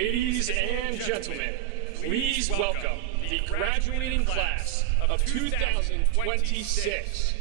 Ladies and gentlemen, please welcome the graduating class of 2026.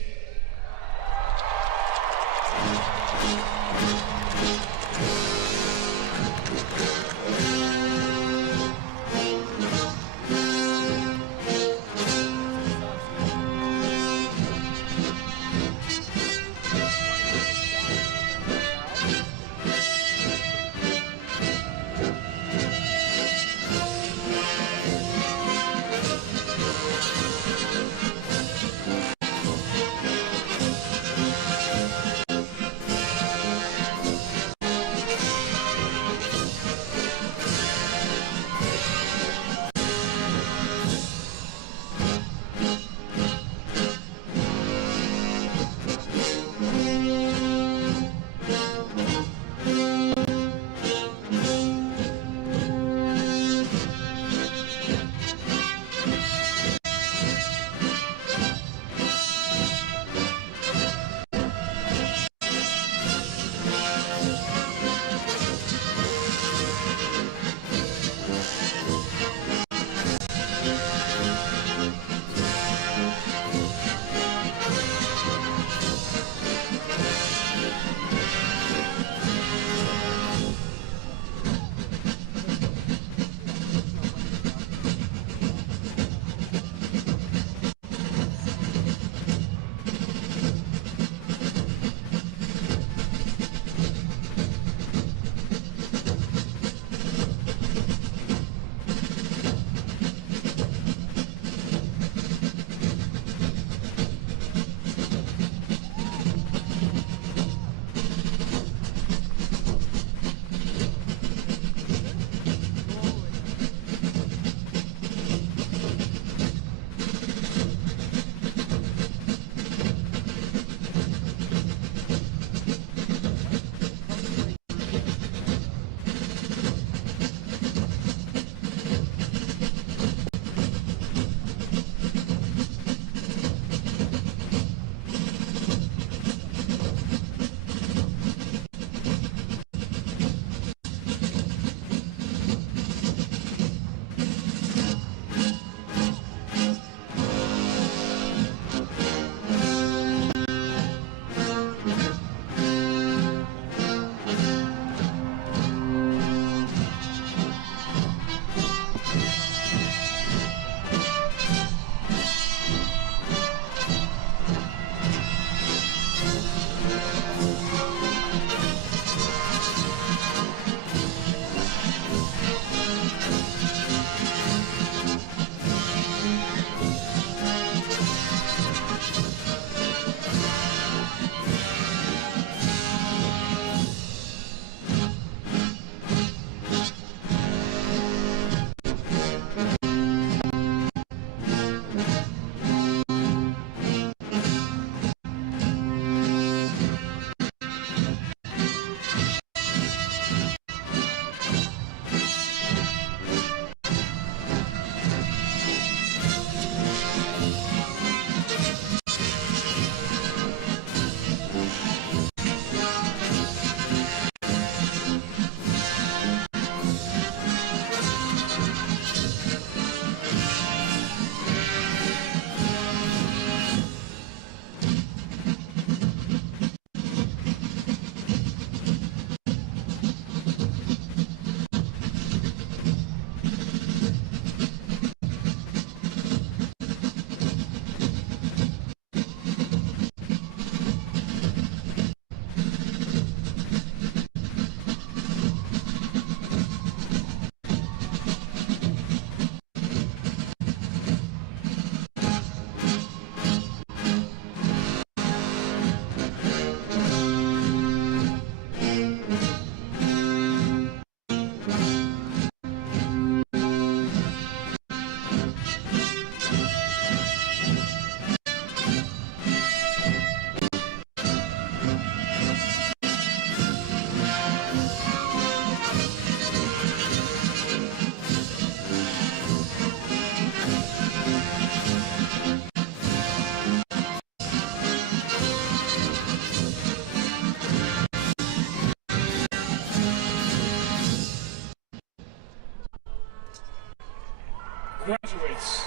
Graduates,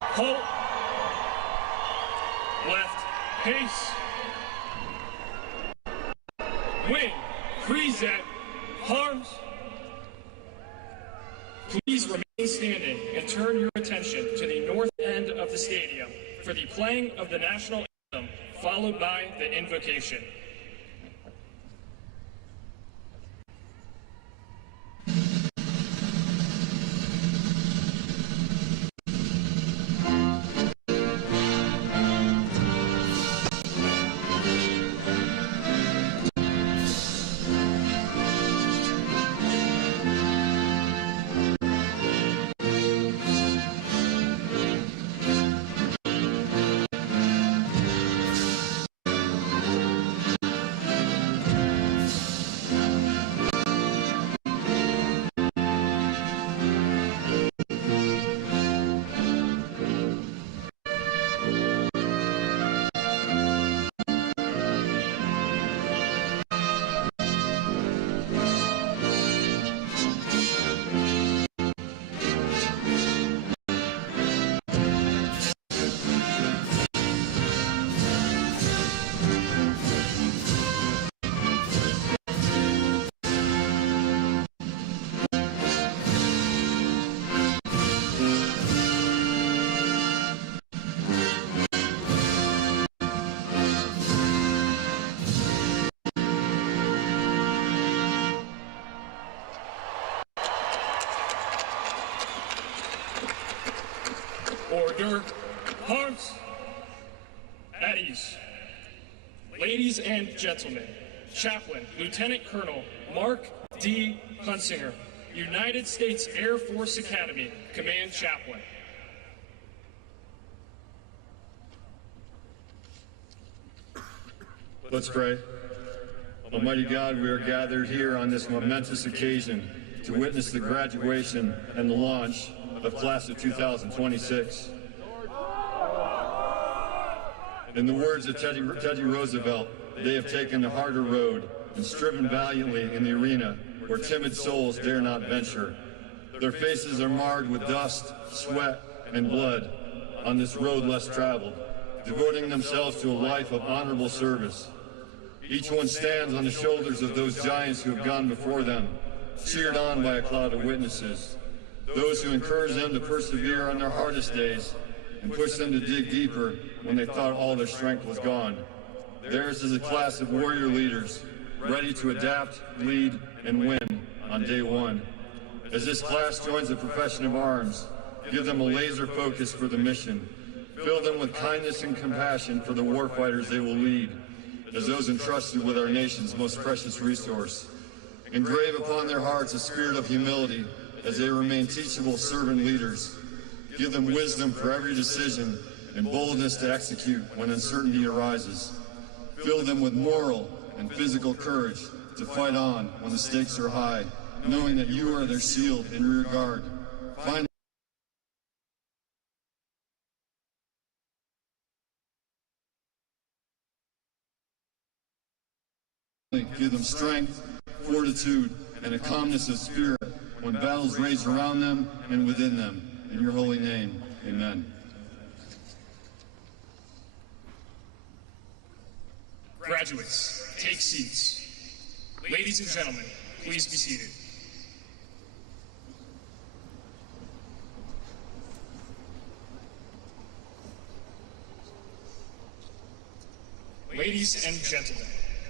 halt, left, pace, wing, freeze at arms. Please remain standing and turn your attention to the north end of the stadium for the playing of the national anthem, followed by the invocation. Order, arms, at ease. Ladies and gentlemen, Chaplain Lieutenant Colonel Mark D. Hunsinger, United States Air Force Academy Command Chaplain. Let's pray. Almighty God, we are gathered here on this momentous occasion to witness the graduation and the launch of Class of 2026. In the words of Teddy Roosevelt, they have taken the harder road and striven valiantly in the arena where timid souls dare not venture. Their faces are marred with dust, sweat, and blood on this road less traveled, devoting themselves to a life of honorable service. Each one stands on the shoulders of those giants who have gone before them, cheered on by a cloud of witnesses. Those who encourage them to persevere on their hardest days and push them to dig deeper when they thought all their strength was gone. Theirs is a class of warrior leaders, ready to adapt, lead, and win on day one. As this class joins the profession of arms, give them a laser focus for the mission. Fill them with kindness and compassion for the warfighters they will lead, as those entrusted with our nation's most precious resource. Engrave upon their hearts a spirit of humility as they remain teachable servant leaders. Give them wisdom for every decision and boldness to execute when uncertainty arises. Fill them with moral and physical courage to fight on when the stakes are high, knowing that you are their shield and rear guard. Finally, give them strength, fortitude, and a calmness of spirit when battles rage around them and within them. In your holy name, amen. Graduates, take seats. Ladies and gentlemen, please be seated. Ladies and gentlemen,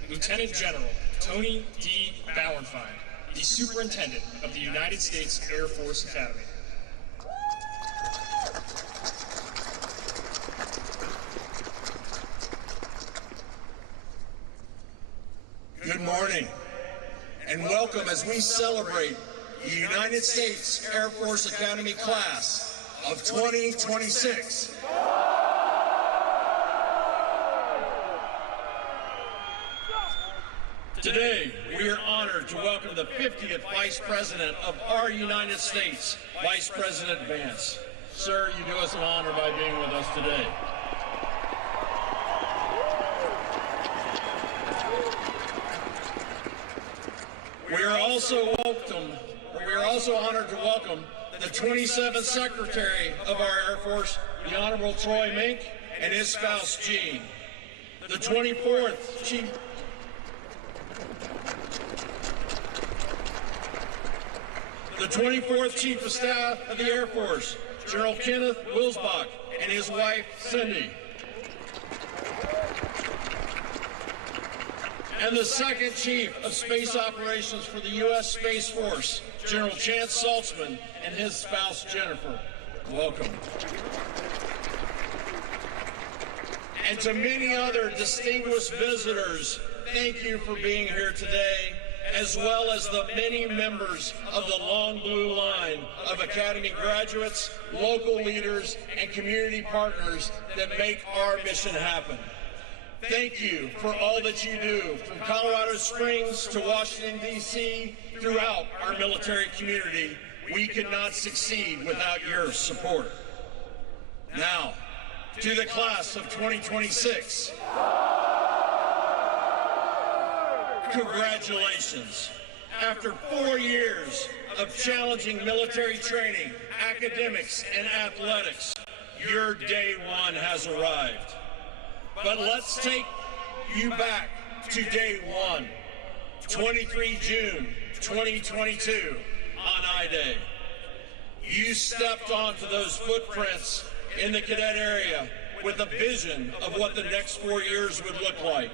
Lieutenant General Tony D. Bauernfeind, the Superintendent of the United States Air Force Academy. Good morning, and welcome as we celebrate the United States Air Force Academy class of 2026. Today, we are honored to welcome the 50th Vice President of our United States, Vice President Vance. Sir, you do us an honor by being with us today. We are also honored to welcome the 27th Secretary of our Air Force, the Honorable Troy Mink, and his spouse, Jean. The 24th Chief of Staff of the Air Force, General Kenneth Wilsbach, and his wife, Cindy. And the second Chief of Space Operations for the U.S. Space Force, General Chance Saltzman, and his spouse, Jennifer. Welcome. And to many other distinguished visitors, thank you for being here today, as well as the many members of the Long Blue Line of Academy graduates, local leaders, and community partners that make our mission happen. Thank you for all that you do, from Colorado Springs to Washington, D.C., throughout our military community. We could not succeed without your support. Now, to the class of 2026. Congratulations. After 4 years of challenging military training, academics, and athletics, your day one has arrived. But let's take you back to day one, 23 June 2022, on I-Day. You stepped onto those footprints in the cadet area with a vision of what the next 4 years would look like.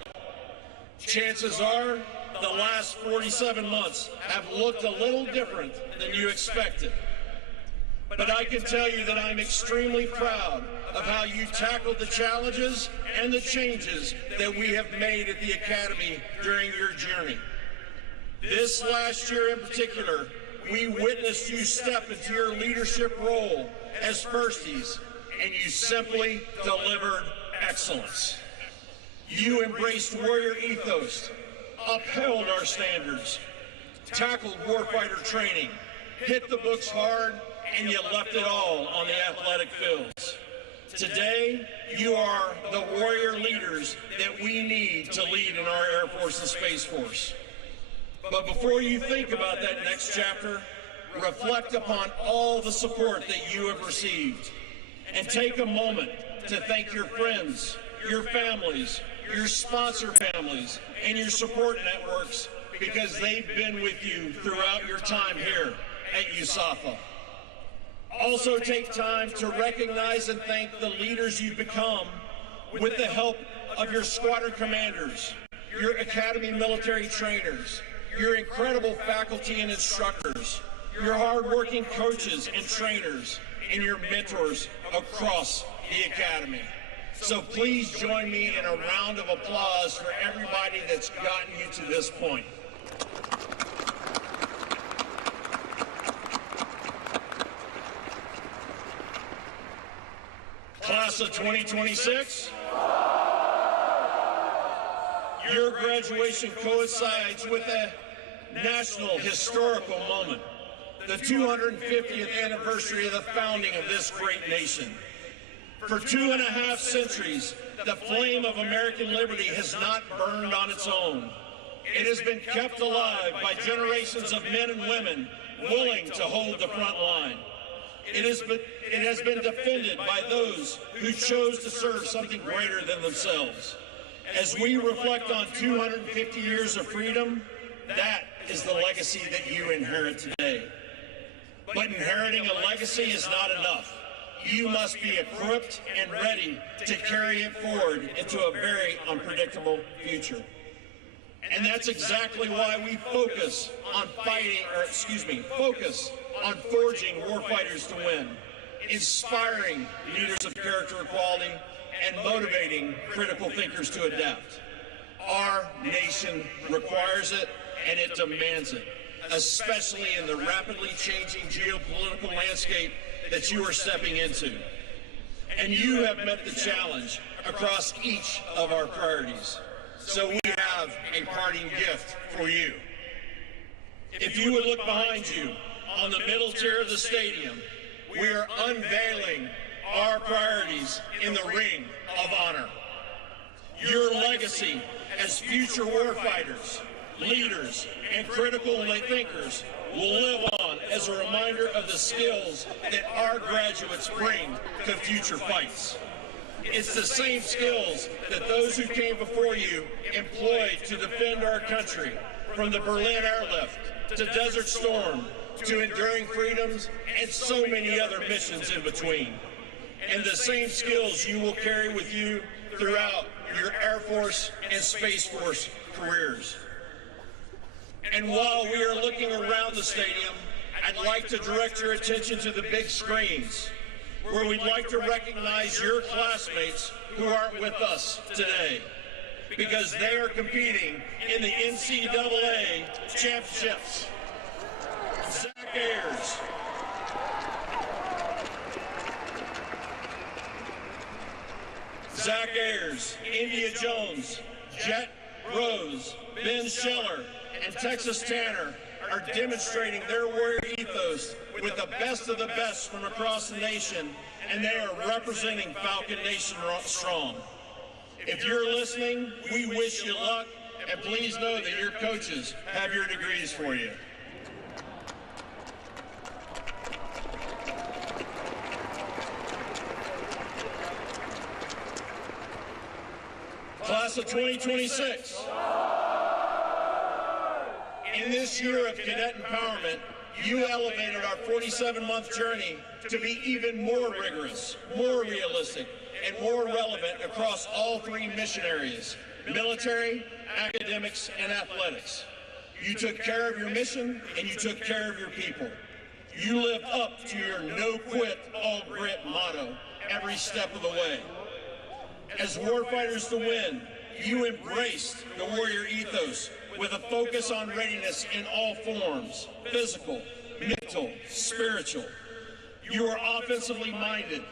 Chances are the last 47 months have looked a little different than you expected. But I can tell you that I'm extremely proud of how you tackled the challenges and the changes that we have made at the Academy during your journey. This last year in particular, we witnessed you step into your leadership role as firsties, and you simply delivered excellence. You embraced warrior ethos, upheld our standards, tackled warfighter training, hit the books hard, and you left it all on the athletic fields. Today, you are the warrior leaders that we need to lead in our Air Force and Space Force. But before you think about that next chapter, reflect upon all the support that you have received, and take a moment to thank your friends, your families, your sponsor families, and your support networks, because they've been with you throughout your time here at USAFA. Also take time to recognize and thank the leaders you've become with the help of your squadron commanders, your Academy military trainers, your incredible faculty and instructors, your hardworking coaches and trainers, and your mentors across the Academy. So please join me in a round of applause for everybody that's gotten you to this point. Class of 2026, your graduation coincides with a national historical moment, the 250th anniversary of the founding of this great nation. For 2.5 centuries, the flame of American liberty has not burned on its own. It has been kept alive by generations of men and women willing to hold the front line. It has been defended by those who chose to serve something greater than themselves. As we reflect on 250 years of freedom, that is the legacy that you inherit today. But inheriting a legacy is not enough. You must be equipped and ready to carry it forward into a very unpredictable future. And that's exactly why we focus on forging warfighters to win, inspiring leaders of character equality, and motivating critical thinkers to adapt. Our nation requires it, and it demands it, especially in the rapidly changing geopolitical landscape that you are stepping into. And you have met the challenge across each of our priorities. So we have a parting gift for you. If you would look behind you on the middle tier of the stadium, we are unveiling our priorities in the Ring of Honor. Your legacy as future warfighters, leaders, and critical thinkers will live on as a reminder of the skills that our graduates bring to future fights. It's the same skills that those who came before you employed to defend our country, from the Berlin airlift to Desert Storm to Enduring Freedoms and so many other missions in between. And the same skills you will carry with you throughout your Air Force and Space Force careers. And while we are looking around the stadium, I'd like to direct your attention to the big screens, where we'd like to recognize your classmates who aren't with us today, because they are competing in the NCAA championships. Zach Ayers, Zach Ayers, India Jones, Jet Rose, Ben Schiller, and Texas Tanner are demonstrating their warrior ethos with the best of the best from across the nation, and they are representing Falcon Nation strong. If you're listening, we wish you luck, and please know that your coaches have your degrees for you. Class of 2026. In this year of cadet empowerment, you elevated our 47-month journey to be even more rigorous, more realistic, and more relevant across all three mission areas: military, academics, and athletics. You took care of your mission, and you took care of your people. You lived up to your no quit, all grit motto every step of the way. As warfighters to win, you embraced the warrior ethos with a focus on readiness in all forms: physical, mental, spiritual. You are offensively minded,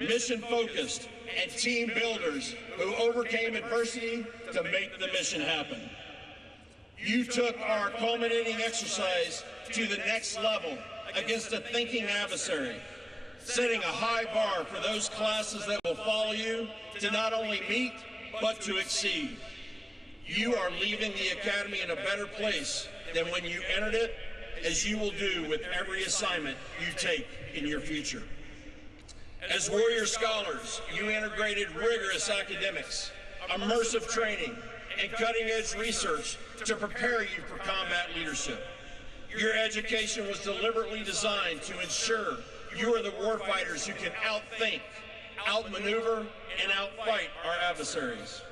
mission-focused, and team builders who overcame adversity to make the mission happen. You took our culminating exercise to the next level against a thinking adversary, setting a high bar for those classes that will follow you to not only meet, but to exceed. You are leaving the academy in a better place than when you entered it, as you will do with every assignment you take in your future. As warrior scholars, you integrated rigorous academics, immersive training, and cutting-edge research to prepare you for combat leadership. Your education was deliberately designed to ensure you are the warfighters who can outthink, outmaneuver, and outfight our adversaries.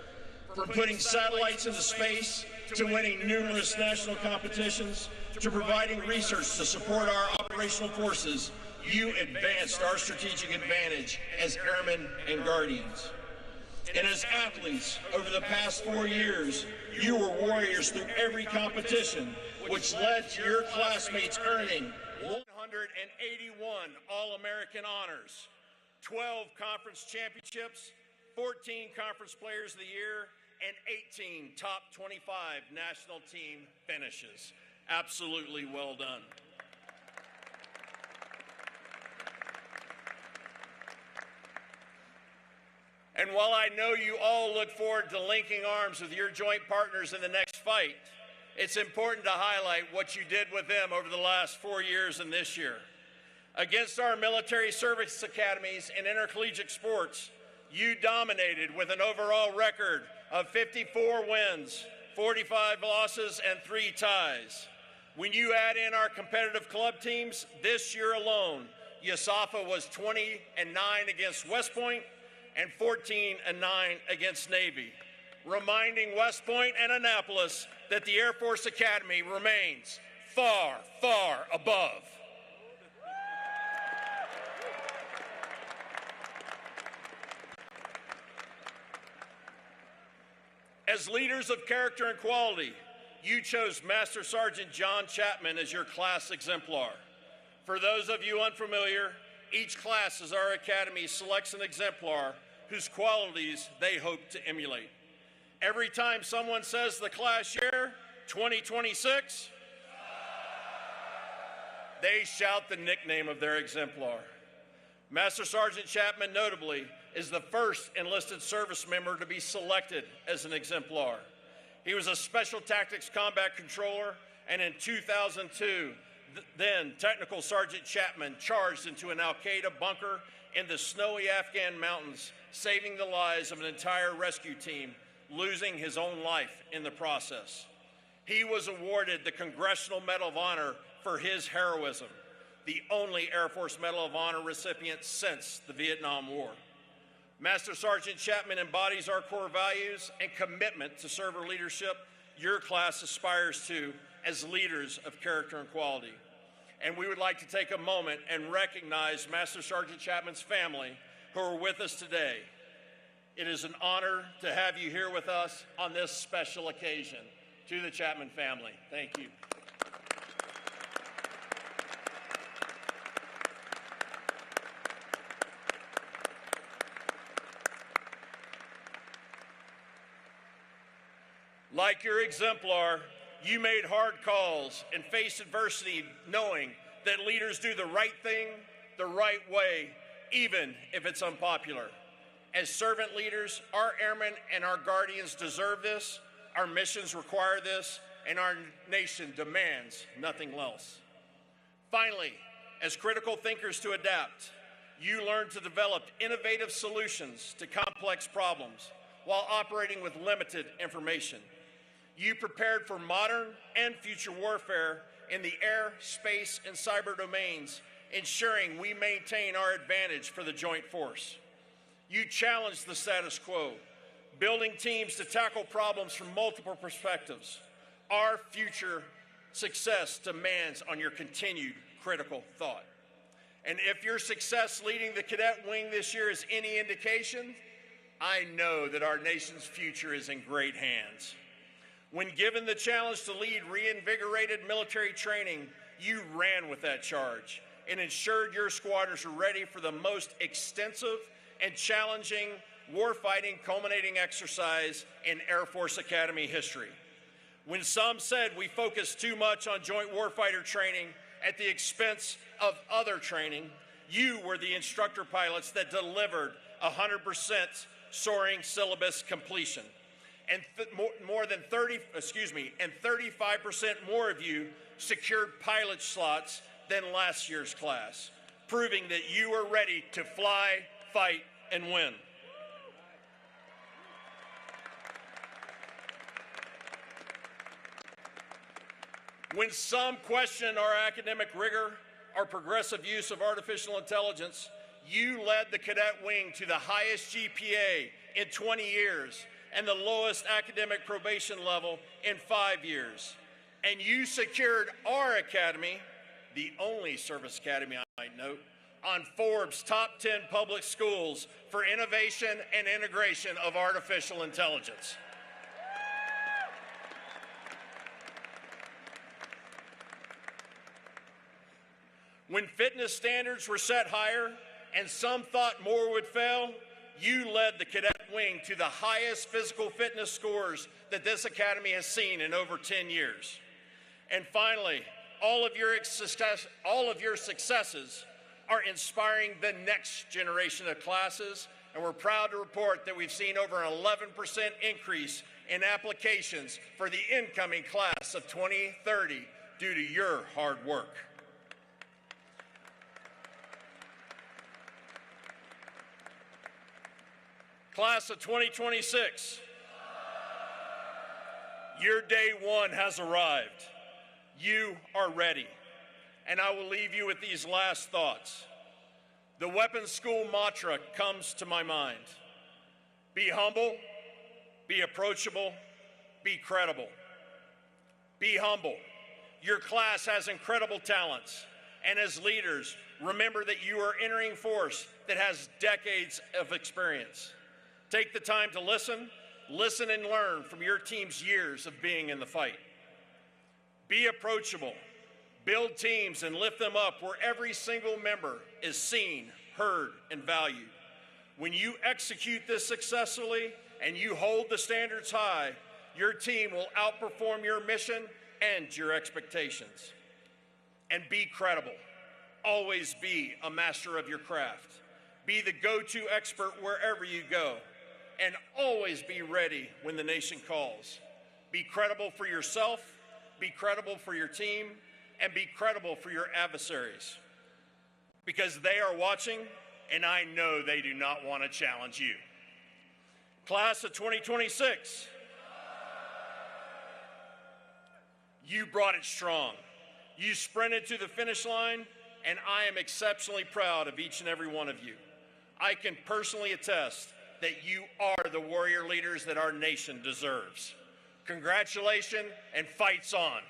From putting satellites into space, to winning numerous national competitions, to providing research to support our operational forces, you advanced our strategic advantage as airmen and guardians. And as athletes, over the past 4 years, you were warriors through every competition, which led to your classmates earning 181 All-American honors, 12 conference championships, 14 Conference Players of the Year, and 18 top 25 national team finishes. Absolutely well done. And while I know you all look forward to linking arms with your joint partners in the next fight, it's important to highlight what you did with them over the last 4 years and this year. Against our military service academies and intercollegiate sports, you dominated with an overall record of 54 wins, 45 losses, and 3 ties. When you add in our competitive club teams, this year alone, USAFA was 20-9 against West Point and 14-9 against Navy, reminding West Point and Annapolis that the Air Force Academy remains far, far above. As leaders of character and quality, you chose Master Sergeant John Chapman as your class exemplar. For those of you unfamiliar, each class as our academy selects an exemplar whose qualities they hope to emulate. Every time someone says the class year, 2026, they shout the nickname of their exemplar. Master Sergeant Chapman, notably, is the first enlisted service member to be selected as an exemplar. He was a Special Tactics Combat Controller, and in 2002, then Technical Sergeant Chapman charged into an al-Qaeda bunker in the snowy Afghan mountains, saving the lives of an entire rescue team, losing his own life in the process. He was awarded the Congressional Medal of Honor for his heroism, the only Air Force Medal of Honor recipient since the Vietnam War. Master Sergeant Chapman embodies our core values and commitment to server leadership your class aspires to as leaders of character and quality. And we would like to take a moment and recognize Master Sergeant Chapman's family who are with us today. It is an honor to have you here with us on this special occasion. To the Chapman family, thank you. Like your exemplar, you made hard calls and faced adversity knowing that leaders do the right thing the right way, even if it's unpopular. As servant leaders, our airmen and our guardians deserve this, our missions require this, and our nation demands nothing else. Finally, as critical thinkers to adapt, you learn to develop innovative solutions to complex problems while operating with limited information. You prepared for modern and future warfare in the air, space, and cyber domains, ensuring we maintain our advantage for the joint force. You challenged the status quo, building teams to tackle problems from multiple perspectives. Our future success demands on your continued critical thought. And if your success leading the cadet wing this year is any indication, I know that our nation's future is in great hands. When given the challenge to lead reinvigorated military training, you ran with that charge and ensured your squadrons are ready for the most extensive and challenging warfighting culminating exercise in Air Force Academy history. When some said we focused too much on joint warfighter training at the expense of other training, you were the instructor pilots that delivered 100% soaring syllabus completion. And 35% more of you secured pilot slots than last year's class, proving that you are ready to fly, fight, and win. When some question our academic rigor, our progressive use of artificial intelligence, you led the cadet wing to the highest GPA in 20 years and the lowest academic probation level in 5 years. And you secured our academy, the only service academy I might note, on Forbes' top 10 public schools for innovation and integration of artificial intelligence. When fitness standards were set higher and some thought more would fail, you led the cadet wing to the highest physical fitness scores that this academy has seen in over 10 years. And finally, all of your successes are inspiring the next generation of classes, and we're proud to report that we've seen over an 11% increase in applications for the incoming class of 2030 due to your hard work. Class of 2026, your day one has arrived. You are ready. And I will leave you with these last thoughts. The weapons school mantra comes to my mind. Be humble, be approachable, be credible. Be humble. Your class has incredible talents. And as leaders, remember that you are entering a force that has decades of experience. Take the time to listen and learn from your team's years of being in the fight. Be approachable. Build teams and lift them up where every single member is seen, heard, and valued. When you execute this successfully and you hold the standards high, your team will outperform your mission and your expectations. And be credible. Always be a master of your craft. Be the go-to expert wherever you go. And always be ready when the nation calls. Be credible for yourself, be credible for your team, and be credible for your adversaries. Because they are watching, and I know they do not want to challenge you. Class of 2026, you brought it strong. You sprinted to the finish line, and I am exceptionally proud of each and every one of you. I can personally attest that you are the warrior leaders that our nation deserves. Congratulations, and fights on.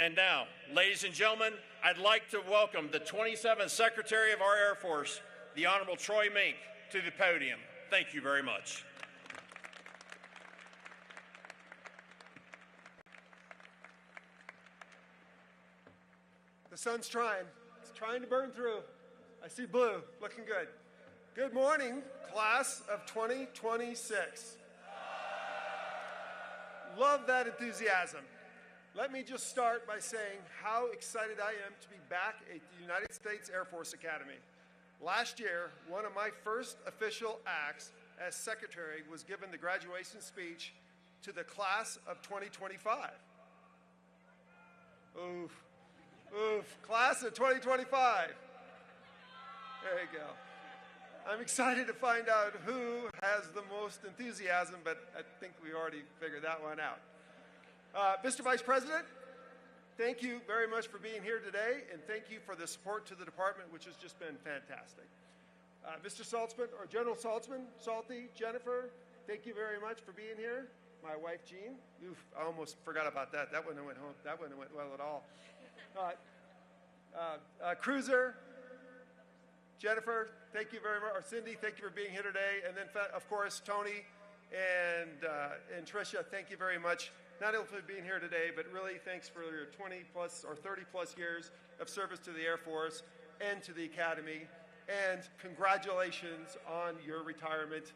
And now, ladies and gentlemen, I'd like to welcome the 27th Secretary of our Air Force, the Honorable Troy Mink, to the podium. Thank you very much. The sun's trying. It's trying to burn through. I see blue, looking good. Good morning, class of 2026. Love that enthusiasm. Let me just start by saying how excited I am to be back at the United States Air Force Academy. Last year, one of my first official acts as secretary was giving the graduation speech to the class of 2025. Oof, oof, class of 2025. There you go. I'm excited to find out who has the most enthusiasm, but I think we already figured that one out. Mr. Vice President, thank you very much for being here today, and thank you for the support to the department, which has just been fantastic. Mr. Saltzman, or General Saltzman, Salty, Jennifer, thank you very much for being here. My wife, Jean, I almost forgot about that. That wouldn't have went home. That wouldn't have went well at all. Cruiser, Jennifer, thank you very much. Or Cindy, thank you for being here today. And then, of course, Tony and Tricia, thank you very much. Not only for being here today, but really thanks for your 20 plus or 30 plus years of service to the Air Force and to the Academy. And congratulations on your retirement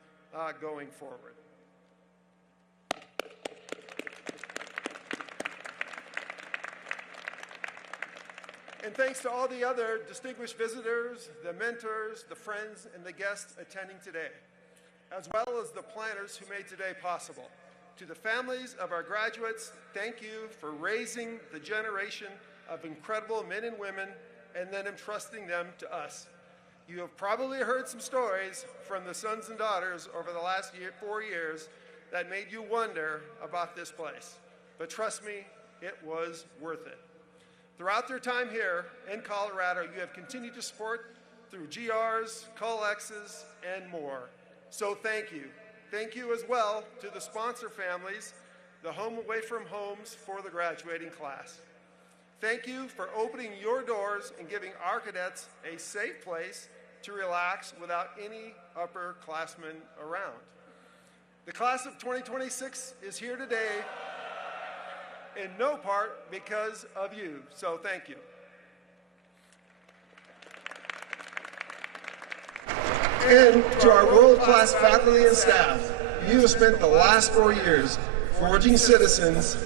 going forward. And thanks to all the other distinguished visitors, the mentors, the friends, and the guests attending today, as well as the planners who made today possible. To the families of our graduates, thank you for raising the generation of incredible men and women and then entrusting them to us. You have probably heard some stories from the sons and daughters over the last 4 years that made you wonder about this place. But trust me, it was worth it. Throughout their time here in Colorado, you have continued to support through GRs, COLEXs, and more. So thank you. Thank you as well to the sponsor families, the Home Away from Homes for the graduating class. Thank you for opening your doors and giving our cadets a safe place to relax without any upperclassmen around. The class of 2026 is here today in no part because of you, so thank you. And to our world-class faculty and staff, you have spent the last 4 years forging citizens,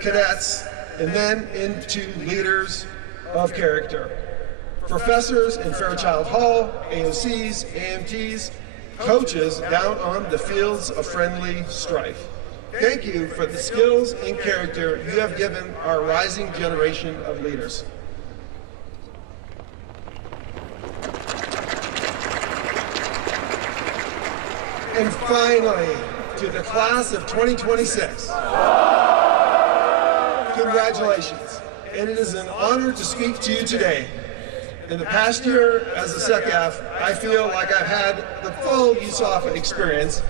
cadets, and then into leaders of character. Professors in Fairchild Hall, AOCs, AMTs, coaches down on the fields of friendly strife. Thank you for the skills and character you have given our rising generation of leaders. And finally, to the class of 2026, congratulations. And it is an honor to speak to you today. In the past year as a SecAF, I feel like I've had the full USAF experience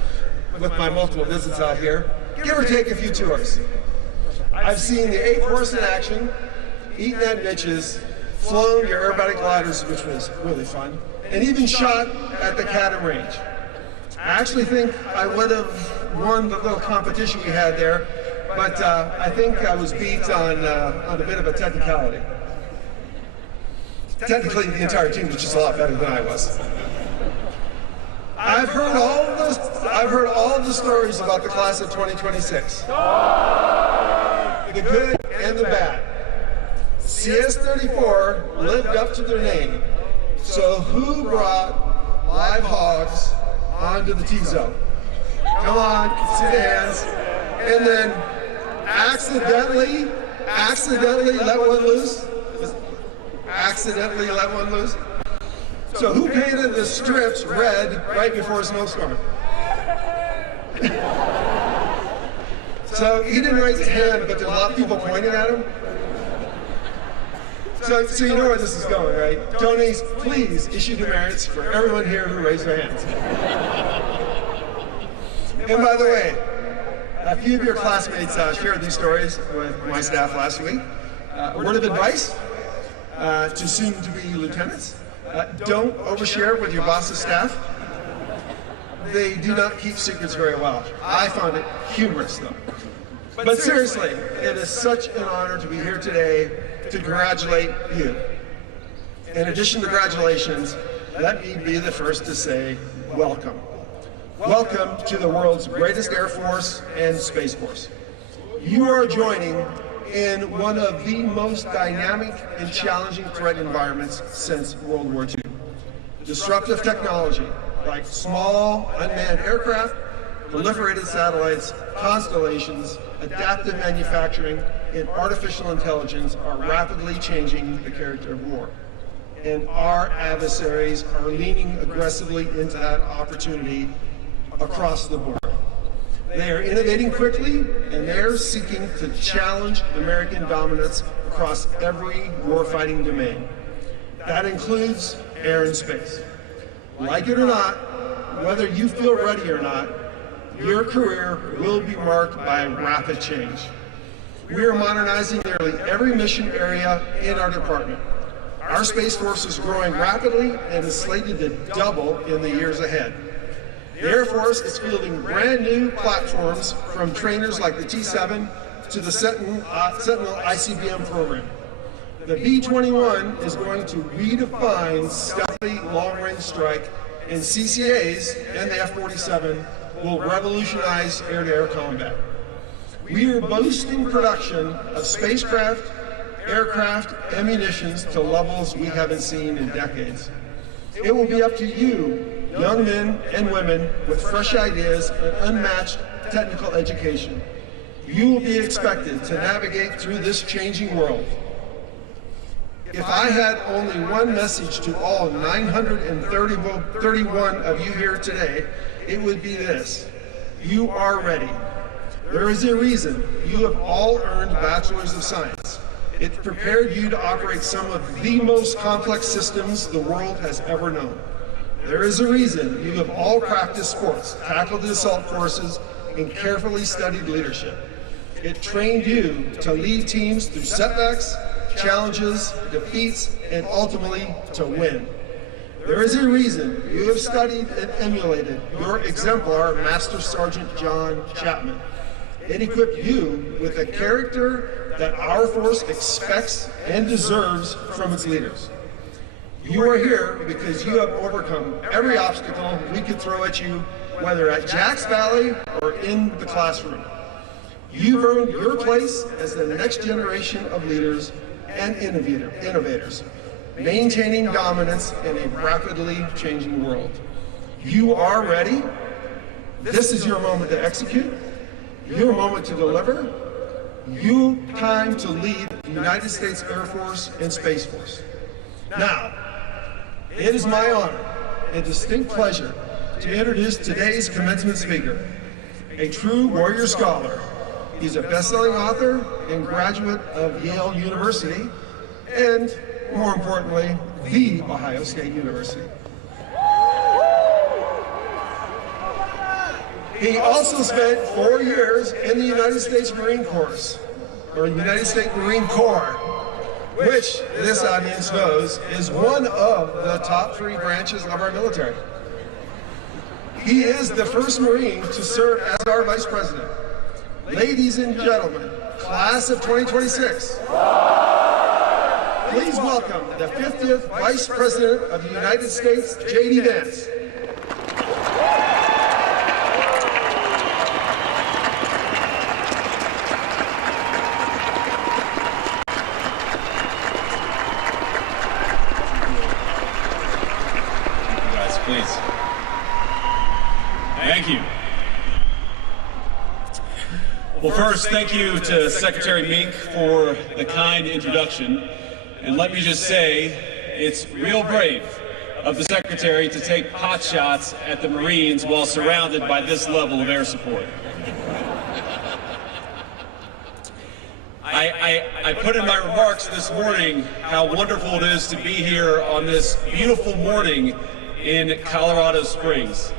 with my multiple visits out here, give or take a few tours. I've seen the 8th Horse in action, eaten at Mitch's, flown your aerobatic gliders, which was really fun, and even shot at the Cadam Range. I actually think I would have won the little competition we had there, but I think I was beat on a bit of a technicality. Technically, the entire team was just a lot better than I was. I've heard all the stories about the class of 2026. The good and the bad. CS34 lived up to their name. So who brought live hogs onto the T-zone? Come on, see the hands. and then accidentally let one loose? Accidentally let one loose? So who painted the strips red right before a snowstorm? So he didn't raise his hand, but there's a lot of people pointing at him. So you know where this is going, right? Tony's, please issue demerits for everyone here who raised their hands. And by the way, a few of your classmates shared these stories with my staff last week. Word of advice to soon-to-be lieutenants: don't overshare with your boss's staff. They do not keep secrets very well. I found it humorous, though. But seriously, it is such an honor to be here today to congratulate you. In addition to congratulations, let me be the first to say welcome. Welcome to the world's greatest Air Force and Space Force. You are joining in one of the most dynamic and challenging threat environments since World War II. Disruptive technology like small unmanned aircraft, proliferated satellites, constellations, adaptive manufacturing, and artificial intelligence are rapidly changing the character of war. And our adversaries are leaning aggressively into that opportunity across the board. They are innovating quickly, and they are seeking to challenge American dominance across every warfighting domain. That includes air and space. Like it or not, whether you feel ready or not, your career will be marked by rapid change. We are modernizing nearly every mission area in our department. Our Space Force is growing rapidly and is slated to double in the years ahead. The Air Force is fielding brand new platforms from trainers like the T-7 to the Sentinel ICBM program. The B-21 is going to redefine stealthy long-range strike, and CCAs and the F-47 will revolutionize air-to-air combat. We are boosting production of spacecraft, aircraft, and munitions to levels we haven't seen in decades. It will be up to you, young men and women with fresh ideas and unmatched technical education. You will be expected to navigate through this changing world. If I had only one message to all 931 of you here today, it would be this: you are ready. There is a reason you have all earned Bachelors of Science. It prepared you to operate some of the most complex systems the world has ever known. There is a reason you have all practiced sports, tackled the assault courses, and carefully studied leadership. It trained you to lead teams through setbacks, challenges, defeats, and ultimately to win. There is a reason you have studied and emulated your exemplar Master Sergeant John Chapman. It equipped you with a character that our force expects and deserves from its leaders. You are here because you have overcome every obstacle we could throw at you, whether at Jack's Valley or in the classroom. You've earned your place as the next generation of leaders and innovators, maintaining dominance in a rapidly changing world. You are ready. This is your moment to execute, your moment to deliver, your time to lead the United States Air Force and Space Force. Now, it is my honor and distinct pleasure to introduce today's commencement speaker, a true warrior scholar. He's a best-selling author and graduate of Yale University, and more importantly, the Ohio State University. He also spent 4 years in the United States Marine Corps, or United States Marine Corps, which this audience knows is one of the top 3 branches of our military. He is the first Marine to serve as our Vice President. Ladies and gentlemen, class of 2026, please welcome the 50th Vice President of the United States, JD Vance. Guys, please. Thank you. Well, first, thank you to Secretary Mink for the kind introduction. And let me just say, it's real brave of the Secretary to take pot shots at the Marines while surrounded by this level of air support. I put in my remarks this morning how wonderful it is to be here on this beautiful morning in Colorado Springs.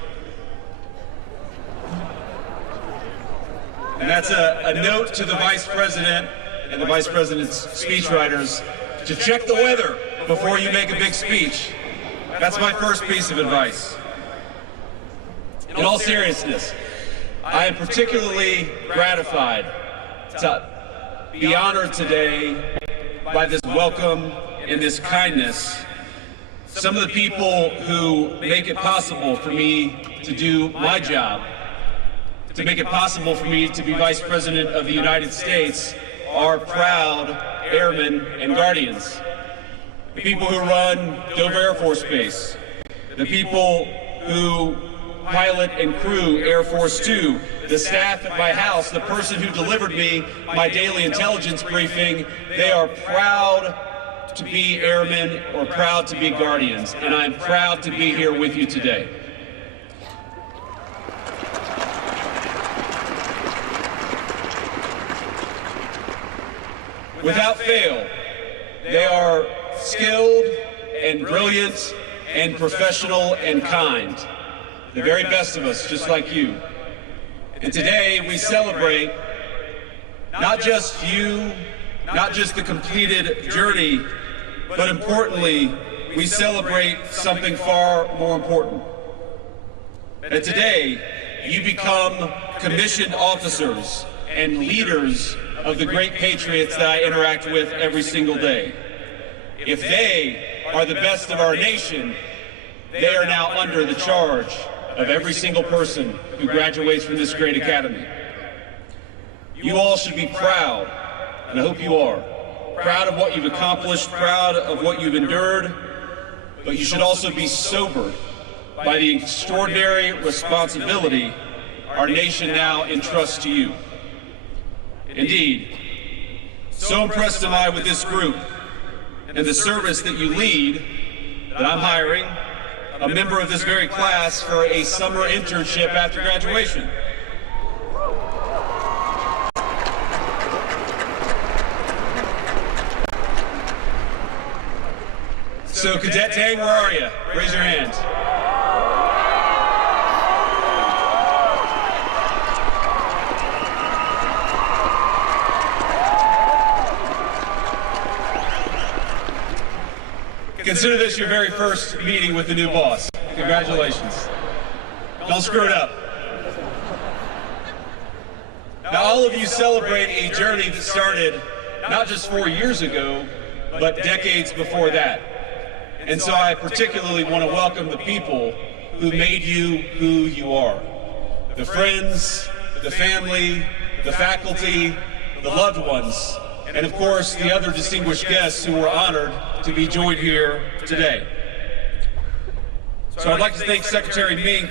And that's a note to the Vice President and the Vice President's speechwriters to check the weather before you make a big speech. That's my first piece of advice. In all seriousness, I am particularly gratified to be honored today by this welcome and this kindness. Some of the people who make it possible for me to do my job, to make it possible for me to be Vice President of the United States, are proud airmen and guardians. The people who run Dover Air Force Base, the people who pilot and crew Air Force 2, the staff at my house, the person who delivered me my daily intelligence briefing, they are proud to be airmen or proud to be guardians, and I'm proud to be here with you today. Without fail, they are skilled and brilliant and professional and kind. The very best of us, just like you. And today we celebrate not just you, not just the completed journey, but importantly, we celebrate something far more important. That today you become commissioned officers and leaders of the great patriots that I interact with every single day. If they are the best of our nation, they are now under the charge of every single person who graduates from this great academy. You all should be proud, and I hope you are, proud of what you've accomplished, proud of what you've endured, but you should also be sobered by the extraordinary responsibility our nation now entrusts to you. Indeed, so impressed am I with this group and the service that you lead that I'm hiring a member of this very class for a summer internship after graduation. So Cadet Tang, where are you? Raise your hand. Consider this your very first meeting with the new boss. Congratulations. Don't screw it up. Now, all of you celebrate a journey that started not just 4 years ago, but decades before that. And so I particularly want to welcome the people who made you who you are. The friends, the family, the faculty, the loved ones, and of course the other distinguished guests who were honored to be joined here today. So I'd like to thank Secretary Mink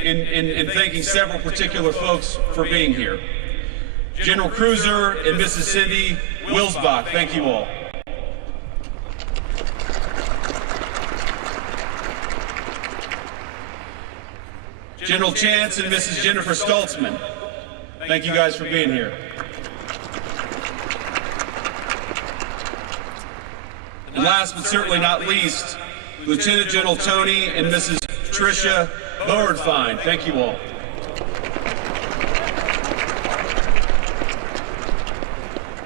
in thanking several particular folks for being here. General Cruiser and Mrs. Cindy Wilsbach, thank you all. General Chance and Mrs. Jennifer Stoltzman, thank you guys for being here. And last but certainly not least, Lieutenant General Tony and Mrs. Tricia Boerdfein, thank you all.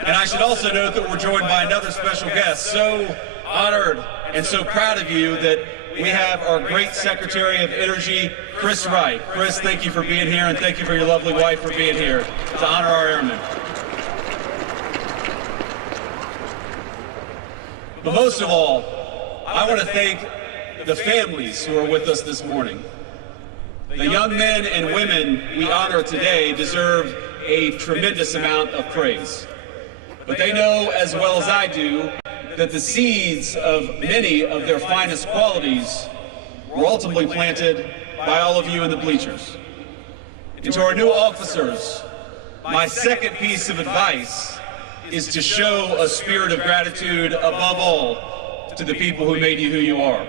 And I should also note that we're joined by another special guest. So honored and so proud of you that we have our great Secretary of Energy, Chris Wright. Chris, thank you for being here, and thank you for your lovely wife for being here to honor our airmen. But most of all, I want to thank the families who are with us this morning. The young men and women we honor today deserve a tremendous amount of praise. But they know as well as I do that the seeds of many of their finest qualities were ultimately planted by all of you in the bleachers. And to our new officers, My second piece of advice is to show a spirit of gratitude above all to the people who made you who you are.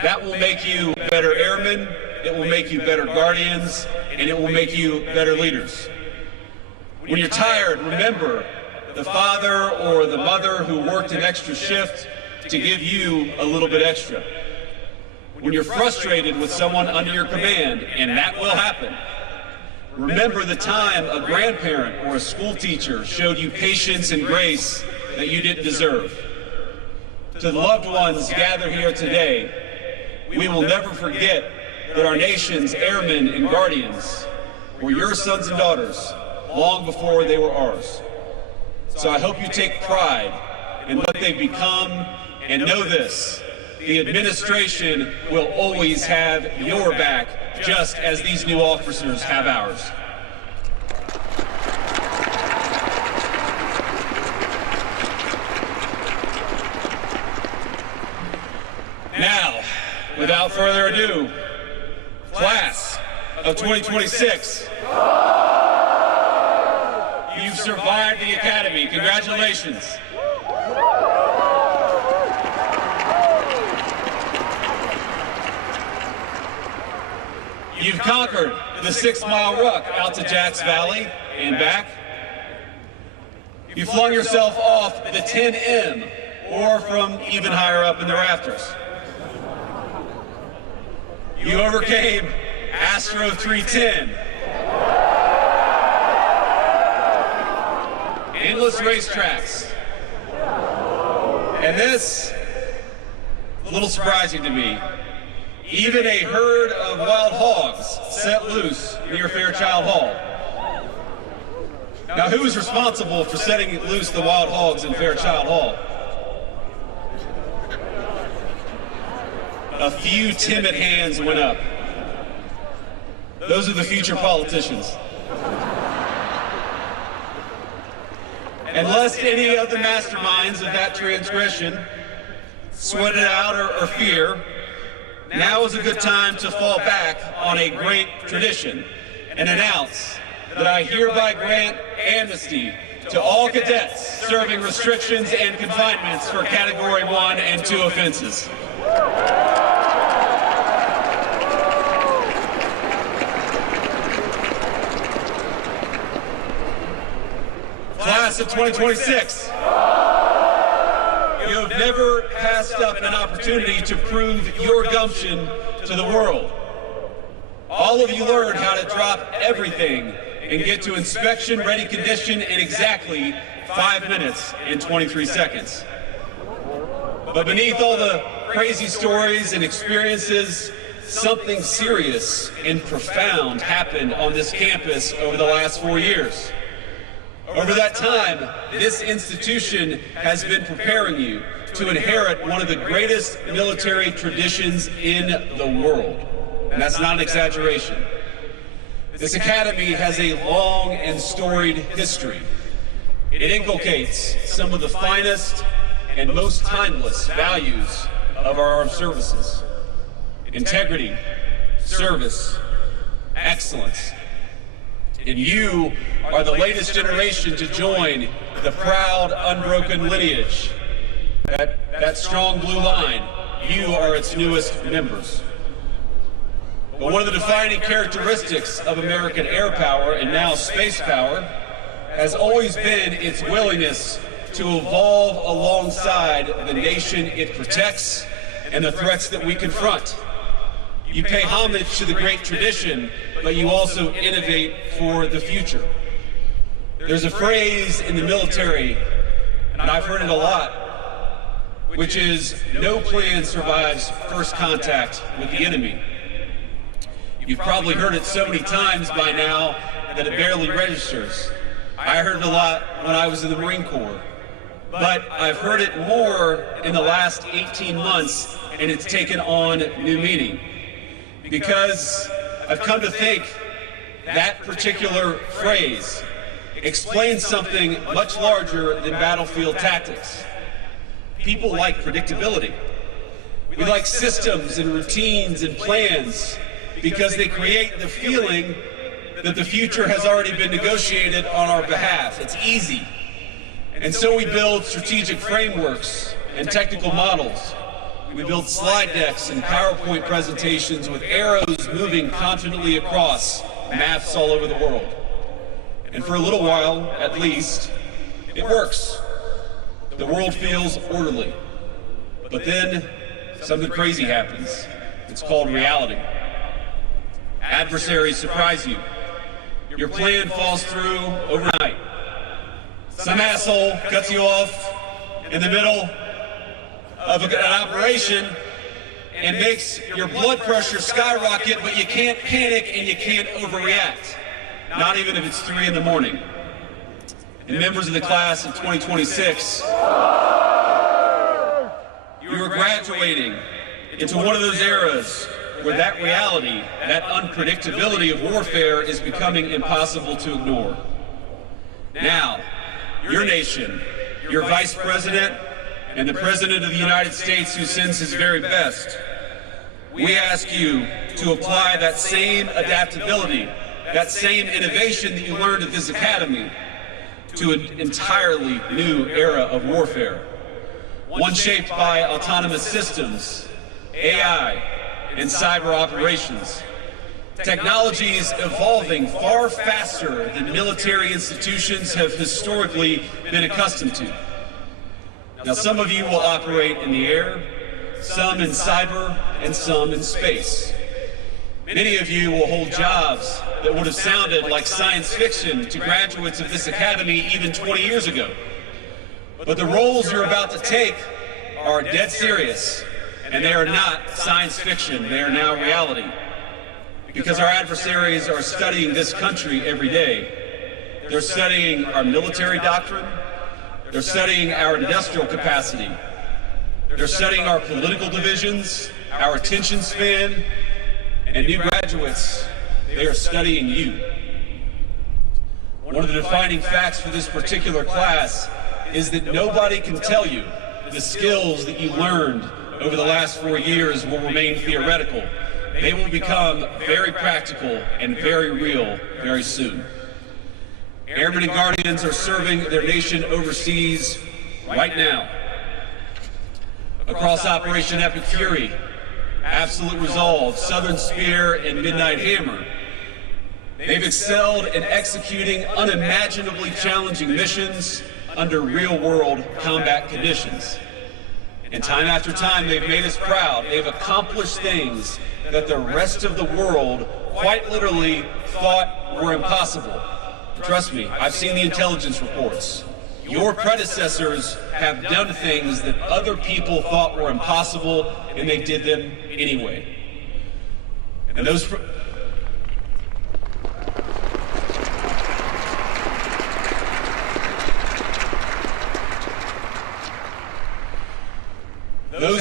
That will make you better airmen, it will make you better guardians, and it will make you better leaders. When you're tired, remember the father or the mother who worked an extra shift to give you a little bit extra. When you're frustrated with someone under your command, and that will happen, remember the time a grandparent or a school teacher showed you patience and grace that you didn't deserve. To the loved ones gathered here today, we will never forget that our nation's airmen and guardians were your sons and daughters long before they were ours. So I hope you take pride in what they've become, and know this: the administration will always have your back, just as these new officers have ours. Now, without further ado, class of 2026, you've survived the academy. Congratulations. You've conquered the 6-mile ruck out to Jacks Valley and back. You flung yourself off the 10M or from even higher up in the rafters. You overcame Astro 310. Endless racetracks. And this, a little surprising to me, even a herd of wild hogs set loose near Fairchild Hall. Now, who is responsible for setting loose the wild hogs in Fairchild Hall? A few timid hands went up. Those are the future politicians. And lest any of the masterminds of that transgression sweat it out or fear, now is a good time to fall back on a great tradition and announce that I hereby grant amnesty to all cadets serving restrictions and confinements for Category 1 and 2 offenses. Class of 2026, you have never passed up an opportunity to prove your gumption to the world. All of you learned how to drop everything and get to inspection-ready condition in exactly 5 minutes and 23 seconds. But beneath all the crazy stories and experiences, something serious and profound happened on this campus over the last 4 years. Over that time, this institution has been preparing you to inherit one of the greatest military traditions in the world. And that's not an exaggeration. This academy has a long and storied history. It inculcates some of the finest and most timeless values of our armed services: integrity, service, excellence. And you are the latest generation to join the proud, unbroken lineage. That strong blue line, you are its newest members. But one of the defining characteristics of American air power, and now space power, has always been its willingness to evolve alongside the nation it protects and the threats that we confront. You pay homage to the great tradition, but you also innovate for the future. There's a phrase in the military, and I've heard it a lot, which is, no plan survives first contact with the enemy. You've probably heard it so many times by now that it barely registers. I heard it a lot when I was in the Marine Corps, but I've heard it more in the last 18 months, and it's taken on new meaning. Because I've come to think that particular phrase explains something much larger than battlefield tactics. People like predictability. We like systems and routines and plans because they create the feeling that the future has already been negotiated on our behalf. It's easy. And so we build strategic frameworks and technical models. We build slide decks and PowerPoint presentations with arrows moving confidently across maps all over the world. And for a little while, at least, it works. The world feels orderly. But then something crazy happens. It's called reality. Adversaries surprise you. Your plan falls through overnight. Some asshole cuts you off in the middle of an operation and makes your blood pressure skyrocket, but you can't panic and you can't overreact. Not even if it's 3 in the morning. And members of the class of 2026, you are graduating into one of those eras where that reality, that unpredictability of warfare is becoming impossible to ignore. Now, your nation, your vice president, and the President of the United States, who sends his very best, we ask you to apply that same adaptability, that same innovation that you learned at this academy to an entirely new era of warfare. One shaped by autonomous systems, AI, and cyber operations. Technologies evolving far faster than military institutions have historically been accustomed to. Now, some of you will operate in the air, some in cyber, and some in space. Many of you will hold jobs that would have sounded like science fiction to graduates of this academy even 20 years ago. But the roles you're about to take are dead serious, and they are not science fiction. They are now reality. Because our adversaries are studying this country every day. They're studying our military doctrine. They're studying our industrial capacity. They're studying our political divisions, our attention span, and new graduates, they are studying you. One of the defining facts for this particular class is that nobody can tell you the skills that you learned over the last 4 years will remain theoretical. They will become very practical and very real very soon. Airmen and Guardians are serving their nation overseas right now. Across Operation Epic Fury, Absolute Resolve, Southern Spear, and Midnight Hammer, they've excelled in executing unimaginably challenging missions under real-world combat conditions. And time after time, they've made us proud. They've accomplished things that the rest of the world quite literally thought were impossible. Trust me, I've seen the intelligence reports. Your predecessors have done things that other people thought were impossible, and they did them anyway. And those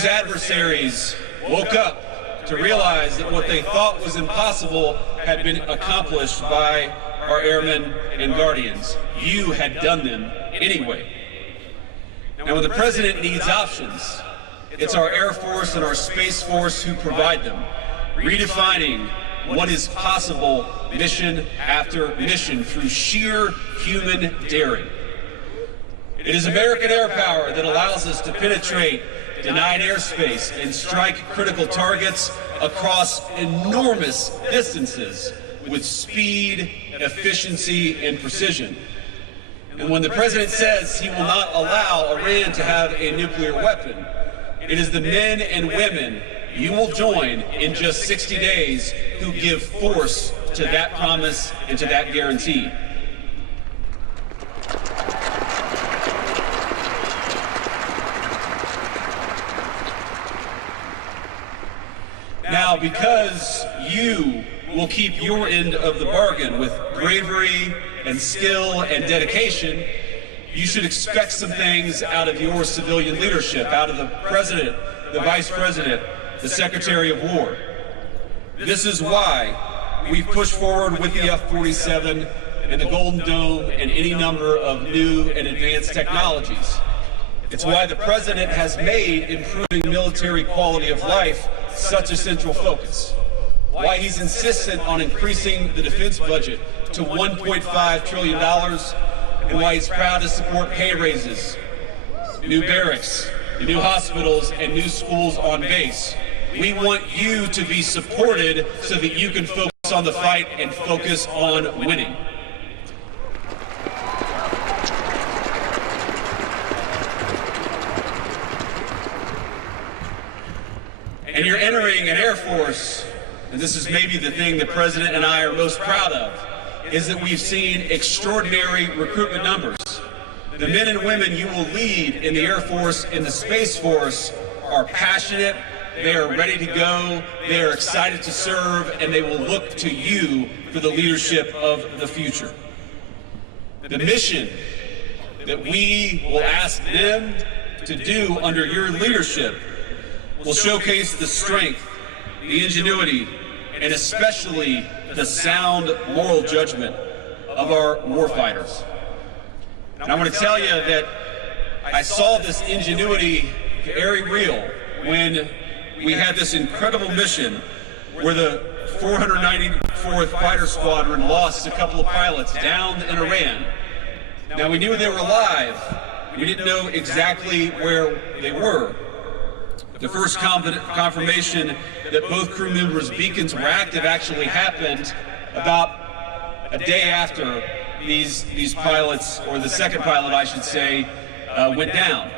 adversaries woke up to realize that what they thought was impossible had been accomplished by our airmen and guardians. You had done them anyway. Now, when the president needs options, it's our Air Force and our Space Force who provide them, redefining what is possible mission after mission through sheer human daring. It is American air power that allows us to penetrate denied airspace and strike critical targets across enormous distances with speed, efficiency, and precision. And when the president says he will not allow Iran to have a nuclear weapon, it is the men and women you will join in just 60 days who give force to that promise and to that guarantee. Now, because you will keep your end of the bargain with bravery and skill and dedication, you should expect some things out of your civilian leadership, out of the president, the vice president, the secretary of war. This is why we've pushed forward with the F-47 and the Golden Dome and any number of new and advanced technologies. It's why the president has made improving military quality of life such a central focus. Why he's insistent on increasing the defense budget to $1.5 trillion, and why he's proud to support pay raises, new barracks, new hospitals, and new schools on base. We want you to be supported so that you can focus on the fight and focus on winning. And you're entering an Air Force, and this is maybe the thing the President and I are most proud of, is that we've seen extraordinary recruitment numbers. The men and women you will lead in the Air Force and the Space Force are passionate, they are ready to go, they are excited to serve, and they will look to you for the leadership of the future. The mission that we will ask them to do under your leadership will showcase the strength, the ingenuity, and especially the sound moral judgment of our warfighters. And I want to tell you that I saw this ingenuity very real when we had this incredible mission where the 494th Fighter Squadron lost a couple of pilots down in Iran. Now, we knew they were alive. We didn't know exactly where they were. The first confirmation that both crew members' beacons were active actually happened about a day after these pilots, or the second pilot, I should say, went down.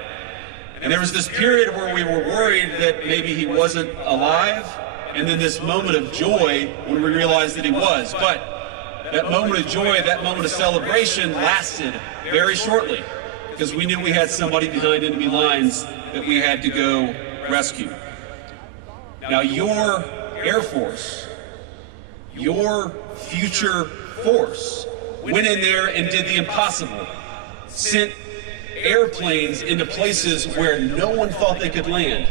And there was this period where we were worried that maybe he wasn't alive, and then this moment of joy when we realized that he was. But that moment of joy, that moment of celebration lasted very shortly, because we knew we had somebody behind enemy lines that we had to go rescue. Now, your Air Force, your future force, went in there and did the impossible, sent airplanes into places where no one thought they could land,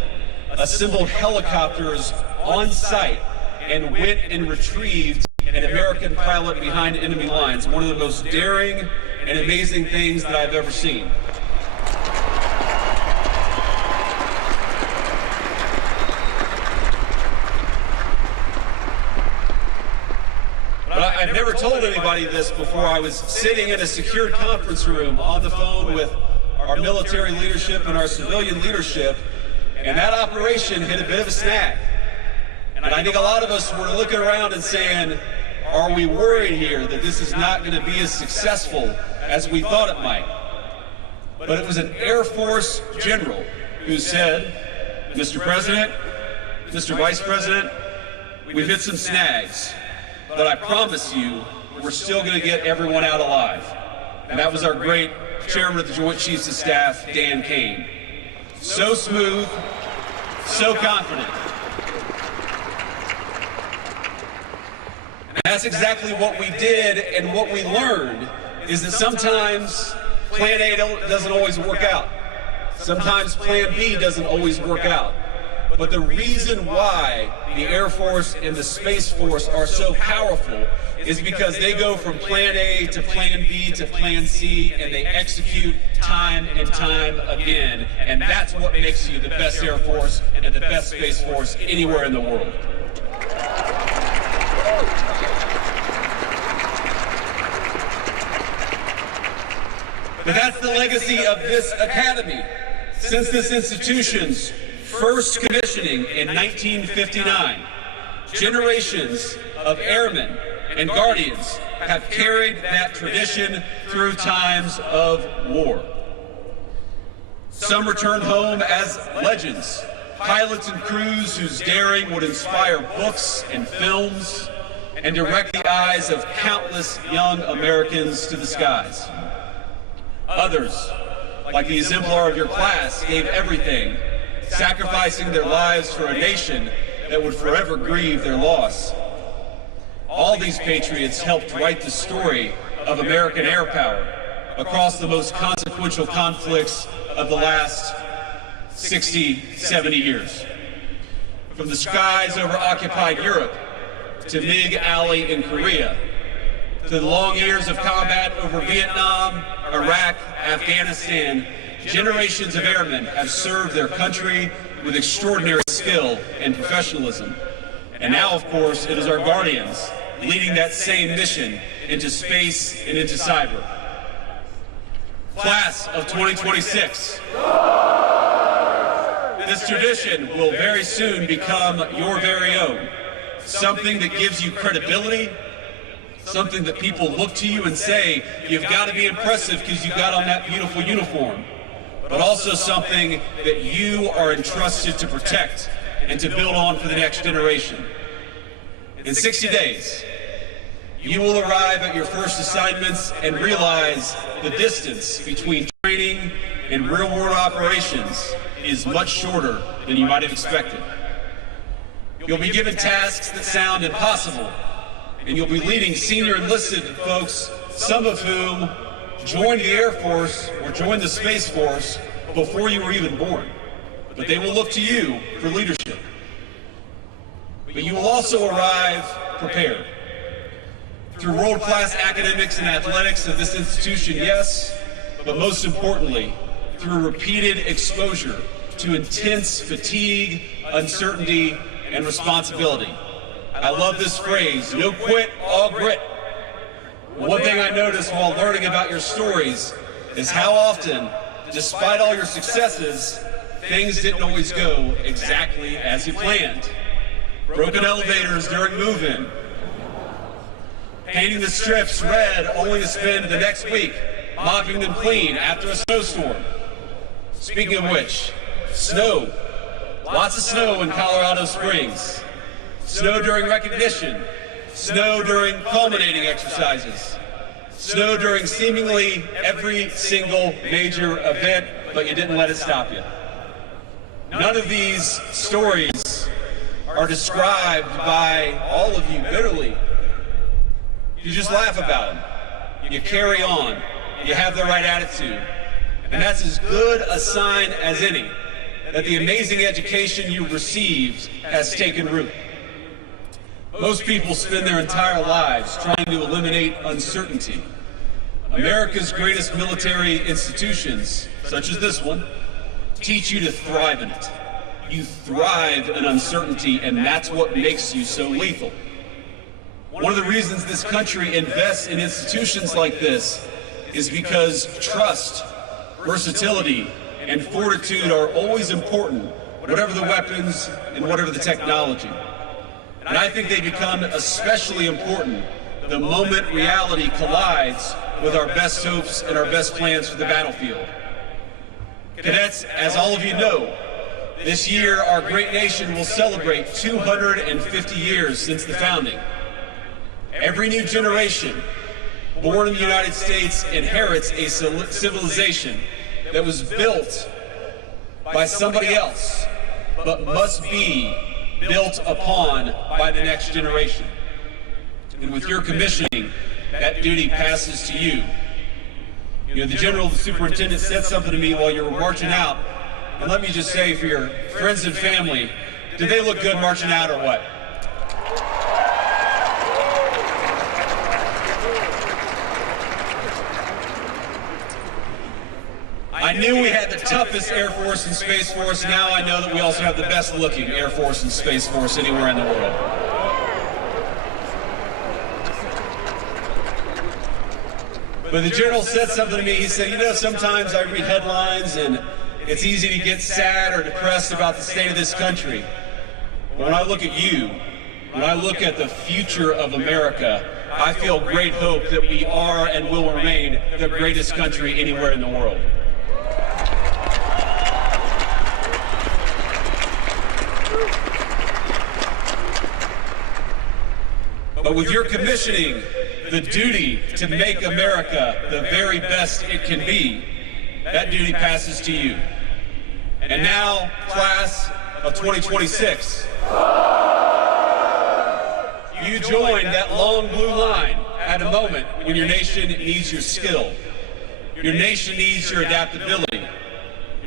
assembled helicopters on site, and went and retrieved an American pilot behind enemy lines. One of the most daring and amazing things that I've ever seen. I've never told anybody this before. I was sitting in a secured conference room on the phone with our military leadership and our civilian leadership, and that operation hit a bit of a snag. And I think a lot of us were looking around and saying, are we worried here that this is not going to be as successful as we thought it might? But it was an Air Force general who said, Mr. President, Mr. Vice President, we've hit some snags, but I promise you, we're still going to get everyone out alive. And that was our great Chairman of the Joint Chiefs of Staff, Dan Kane. So smooth, so confident. And that's exactly what we did, and what we learned is that sometimes Plan A doesn't always work out. Sometimes Plan B doesn't always work out. But the reason why the Air Force and the Space Force are so powerful is because they go from Plan A to Plan B to Plan C, and they execute time and time again. And that's what makes you the best Air Force and the best Space Force anywhere in the world. But that's the legacy of this academy. Since this institution's first commissioning in 1959, generations of airmen and guardians have carried that tradition through times of war. Some returned home as legends, pilots and crews whose daring would inspire books and films and direct the eyes of countless young Americans to the skies. Others, like the exemplar of your class, gave everything, sacrificing their lives for a nation that would forever grieve their loss. All these patriots helped write the story of American air power across the most consequential conflicts of the last 60, 70 years. From the skies over occupied Europe, to MiG Alley in Korea, to the long years of combat over Vietnam, Iraq, Afghanistan, generations of airmen have served their country with extraordinary skill and professionalism. And now, of course, it is our guardians leading that same mission into space, and into cyber. Class of 2026. This tradition will very soon become your very own. Something that gives you credibility, something that people look to you and say, you've got to be impressive because you got on that beautiful uniform, but also something that you are entrusted to protect and to build on for the next generation. In 60 days, you will arrive at your first assignments and realize the distance between training and real-world operations is much shorter than you might have expected. You'll be given tasks that sound impossible, and you'll be leading senior enlisted folks, some of whom joined the Air Force or joined the Space Force before you were even born. But they will look to you for leadership. But you will also arrive prepared. Through world-class academics and athletics of this institution, yes, but most importantly, through repeated exposure to intense fatigue, uncertainty, and responsibility. I love this phrase, no quit, all grit. One thing I noticed while learning about your stories is how often, despite all your successes, things didn't always go exactly as you planned. Broken elevators during move-in, painting the strips red only to spend the next week mopping them clean after a snowstorm. Speaking of which, snow. Lots of snow in Colorado Springs. Snow during recognition. Snow during culminating exercises. Snow during seemingly every single major event, but you didn't let it stop you. None of these stories are described by all of you bitterly. You just laugh about them. You carry on. You have the right attitude. And that's as good a sign as any that the amazing education you received has taken root. Most people spend their entire lives trying to eliminate uncertainty. America's greatest military institutions, such as this one, teach you to thrive in it. You thrive in uncertainty, and that's what makes you so lethal. One of the reasons this country invests in institutions like this is because trust, versatility, and fortitude are always important, whatever the weapons and whatever the technology. And I think they become especially important the moment reality collides with our best hopes and our best plans for the battlefield. Cadets, as all of you know, this year our great nation will celebrate 250 years since the founding. Every new generation born in the United States inherits a civilization that was built by somebody else, but must be built upon by the next generation. And with your commissioning, that duty passes to you. You know, the General Superintendent said something to me while you were marching out, and let me just say for your friends and family, did they look good marching out or what? I knew we had the toughest Air Force and Space Force. Now I know that we also have the best looking Air Force and Space Force anywhere in the world. But the General said something to me. He said, you know, sometimes I read headlines and it's easy to get sad or depressed about the state of this country. But when I look at you, when I look at the future of America, I feel great hope that we are and will remain the greatest country anywhere in the world. But with your commissioning, the duty to make America the very best it can be, that duty passes to you. And now, class of 2026, you join that long blue line at a moment when your nation needs your skill. Your nation needs your adaptability.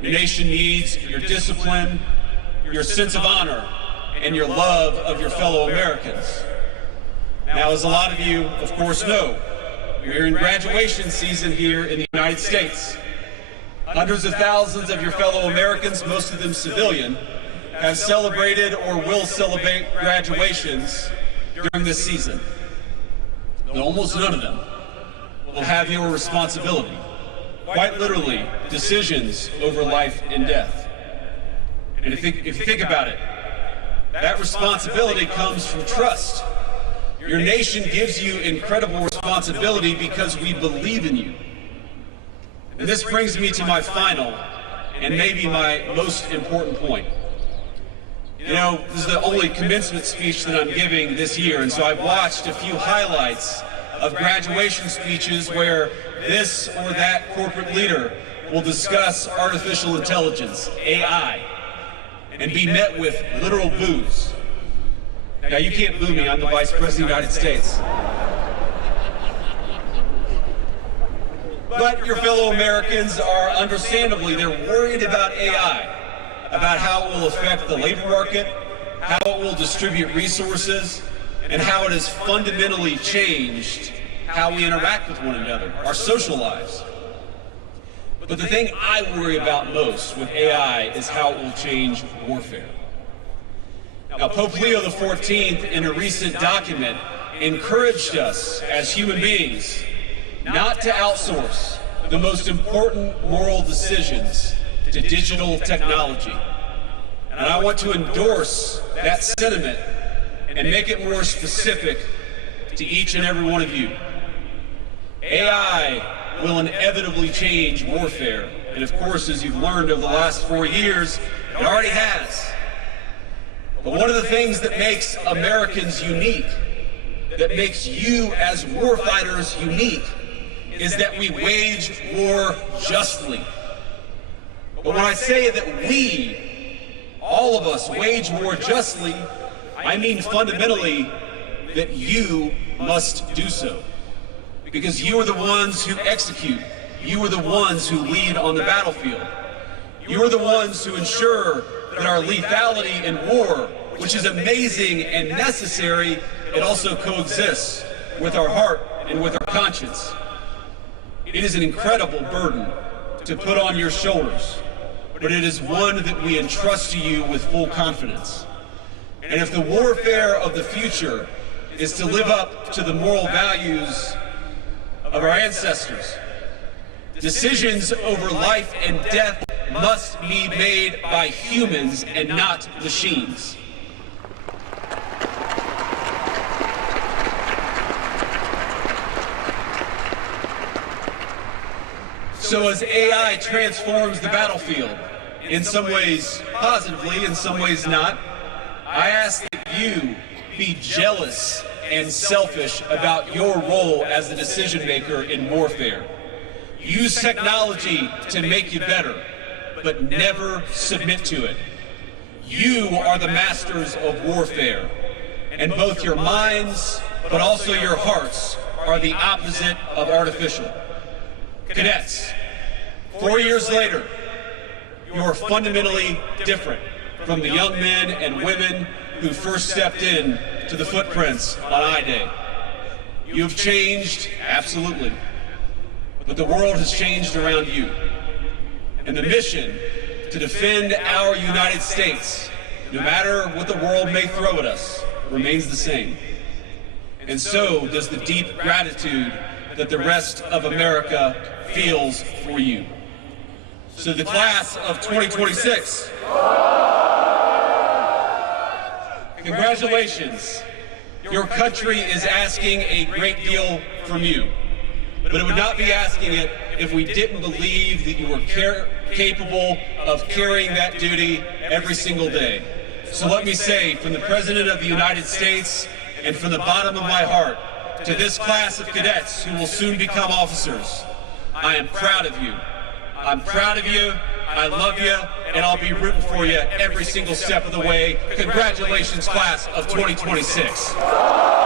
Your nation needs your discipline, your sense of honor, and your love of your fellow Americans. Now, as a lot of you, of course, know, we're in graduation season here in the United States. Hundreds of thousands of your fellow Americans, most of them civilian, have celebrated or will celebrate graduations during this season. but almost none of them will have your responsibility. Quite literally, decisions over life and death. And if you think about it, that responsibility comes from trust. Your nation gives you incredible responsibility because we believe in you. And this brings me to my final and maybe my most important point. You know, this is the only commencement speech that I'm giving this year, and so I've watched a few highlights of graduation speeches where this or that corporate leader will discuss artificial intelligence, AI, and be met with literal boos. Now, you can't boo me, I'm the Vice President of the United States. But your fellow Americans are understandably, they're worried about AI, about how it will affect the labor market, how it will distribute resources, and how it has fundamentally changed how we interact with one another, our social lives. But the thing I worry about most with AI is how it will change warfare. Now, Pope Leo XIV, in a recent document, encouraged us as human beings not to outsource the most important moral decisions to digital technology. And I want to endorse that sentiment and make it more specific to each and every one of you. AI will inevitably change warfare. And of course, as you've learned over the last 4 years, it already has. But one of the things that makes Americans unique, that makes you as warfighters unique, is that we wage war justly. But when I say that we, all of us, wage war justly, I mean fundamentally that you must do so. Because you are the ones who execute. You are the ones who lead on the battlefield. You are the ones who ensure that our lethality in war, which is amazing and necessary, it also coexists with our heart and with our conscience. It is an incredible burden to put on your shoulders, but it is one that we entrust to you with full confidence. And if the warfare of the future is to live up to the moral values of our ancestors, decisions over life and death must be made by humans and not machines. So as AI transforms the battlefield, in some ways positively, in some ways not, I ask that you be jealous and selfish about your role as the decision maker in warfare. Use technology to make you better, but never submit to it. You are the masters of warfare, and both your minds, but also your hearts, are the opposite of artificial. Cadets, 4 years later, you are fundamentally different from the young men and women who first stepped in to the footprints on I-Day. You have changed, absolutely, but the world has changed around you. And the mission to defend our United States, no matter what the world may throw at us, remains the same. And so does the deep gratitude that the rest of America feels for you. So the class of 2026, congratulations. Your country is asking a great deal from you, but it would not be asking it if we didn't believe that you were capable of carrying that duty every single day. So let me say, from the President of the United States and from the bottom of my heart, to this class of cadets who will soon become officers, I am proud of you. I'm proud of you, I love you, and I'll be rooting for you every single step of the way. Congratulations, class of 2026. Well,